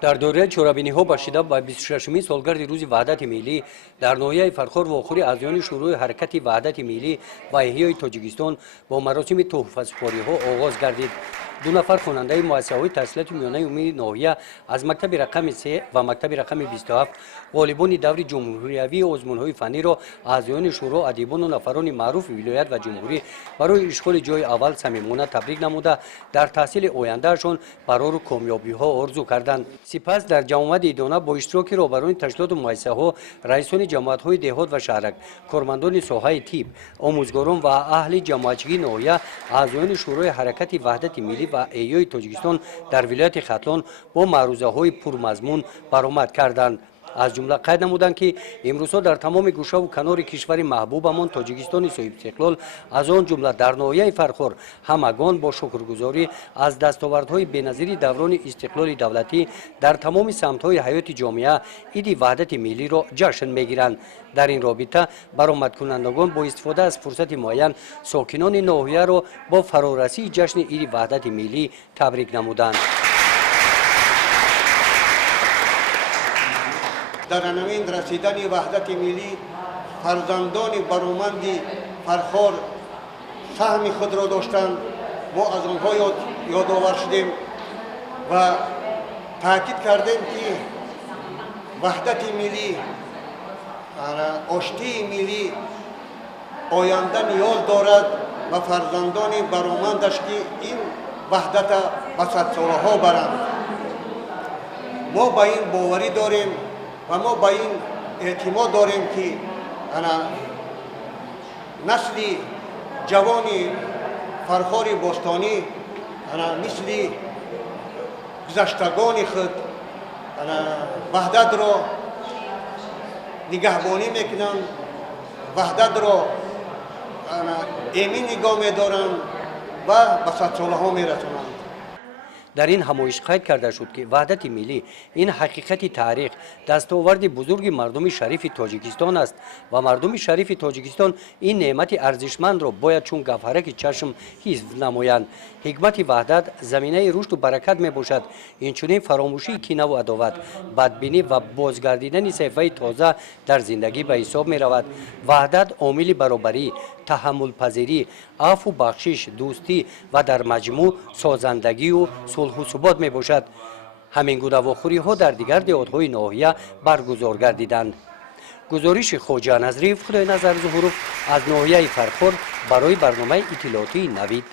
در دوره چورابینی‌ها باشیده با 26مین سالگرد روز وحدت ملی در ناحیه فرخار و آخری اعضایان شورای حرکت وحدت ملی و احیای تاجیکستان با مراسم تحفه‌سپاری‌ها آغاز گردید. دو نفر خواننده مؤسسه‌های تحصیلات میانه عمومی ناحیه از مکتب رقم 3 و مکتب رقم 27 غالبان دور جمهوریوی آزمون‌های فنی را اعضایان شورا، ادیبان و نفران معروف ولایت و جمهوری برای اشغال جای اول صمیمانه تبریک نموده در تحصیل آیندهشان برای کامیابی‌ها آرزو کردند. سپس در جمعیت ایدانه با اشتراک رهبران تشکیلات و مؤسسه‌ها، رئیسان جماعت‌های دهات و شهرک، کارمندان ساحه طب، آموزگاران و اهل جماعتچی ناحیه، اعضایان شورای حرکت وحدت ملی و احیای تاجیکستان در ولایت ختلان با معروضه‌های پرمضمون برآمد کردند. از جمله قید نمودند که امروزها در تمام گوشه و کنار کشور محبوبمان تاجیکستان صاحب استقلال از آن جمله در ناحیه فرخار همگان با شکرگزاری از دستاوردهای بی‌نظیر دوران استقلال دولتی در تمام سمت‌های حیات جامعه عید وحدت ملی را جشن می‌گیرند. در این رابطه برآمد کنندگان با استفاده از فرصت معین ساکنان ناحیه را با فرارسی جشن عید وحدت ملی تبریک نمودند. در عنوان رسیدن وحدت ملی فرزندان برومند فرخار سهم خود را داشتند. ما از آنها یادآور شدیم و تاکید کردیم که وحدت ملی، آشتی ملی آینده نیاز دارد و فرزندان برومندش که این وحدت به صد سالها برند. ما به این باوری داریم و ما به این اعتماد داریم که نسل جوان فرخار باستانی مثل گذشتگان خود وحدت را نگهبانی میکنند، وحدت را ایمن نگاه میدارند و به صد سالها میرسانند. در این همایش قید کرده شد که وحدت ملی این حقیقت تاریخ دستاورد بزرگ مردم شریف تاجیکستان است و مردم شریف تاجیکستان این نعمت ارزشمند را باید چون گوهرک چشم حفظ نمایند. حکمت وحدت زمینه رشد و برکت می باشد. اینچنین فراموشی کینه و عداوت، بدبینی و بازگردیدن صفحه تازه در زندگی به حساب می رود. وحدت عامل برابری، تحمل پذیری، عفو و بخشش، دوستی و در مجموع سازندگی و صلح و ثبات می باشد. همین گونه واخوری ها در دیگر دهات‌های ناحیه برگزار گردیدند. گزارش خواجه نظری خدای نظر ظهورov از ناحیه فرخار برای برنامه اطلاعاتی نوید.